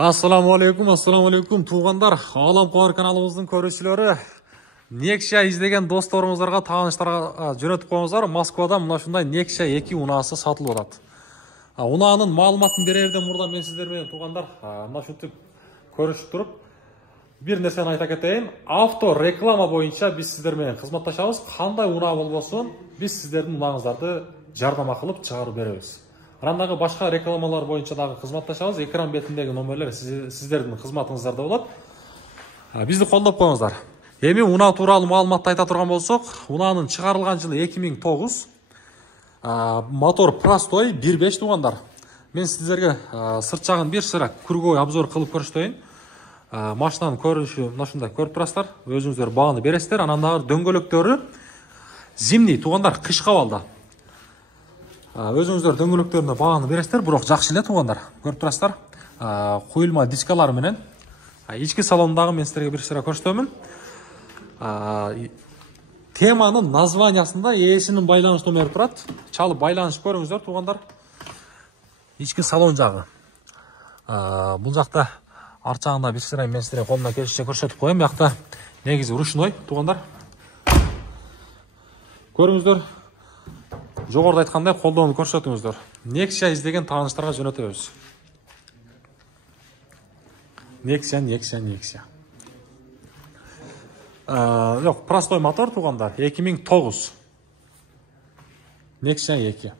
Assalamu alaikum туғандар. Алам Қуар каналымыздың көрушілері. Nexia издеген достарымыздарға, тағыныштарға жөнөтіп қойыңыздар. Москвада мына ушундай Nexia 2 унасы сатылып атат. Унаанын маалыматын берерден мурда мен сиздермен туғандар, мына ушинтип көрүшүп туруп, бир нерсени айта кетейин. Авто реклама боюнча биз сиздер менен кызматташабыз. Кандай унаа болбосун, биз сиздердин унааңыздарды жардама кылып чыгарып беребиз. Рандагы башка рекламалар боюнча дагы кызматташабыз. Экран бетиндеги номерлер сиздердин кызматыңыздарда болот. Бизди колдоп коюңуздар. Эми унаа тууралуу маалыматты айта турган болсок, унаанын чыгарылган жылы 2009. Мотор простой 1.5 тугандар. Мен сиздерге сырт жагын бир сыра круговой обзор кылып көрсөтөйүн. Машинанын көрүнүшү мына ушундай көрүп турасыздар. Өзүңүздөр бааны бересиздер. Анан дагы дөңгөлөктөрү зимний тугандар, кышка балда. Өзүңүздөр дөңгөлөктөрүнө бааны бересиздер, бирок жакшы эле тугандар. Көрүп турасыздар. Куюлма дискалары менен. Ички салондагы мен сиздерге бир сыра көрсөтөмүн. Теманын названиясында ээсинин байланыш номери турат. Чалып байланышып көрүңүздөр тугандар. Ички салон жагы. Бул жакта арт жагында бир сыра мен сиздерге колумдан келишинче көрсөтүп коем. Бuyakta негизи ручной тугандар. Көрүңүздөр. Жогоруда айткандай колдоону көрсөтүңүздөр. Nexia издеген тааныштарга жөнөтөбүз. Nexia. Yok, простой мотор тугандар. 2009. Nexia 2.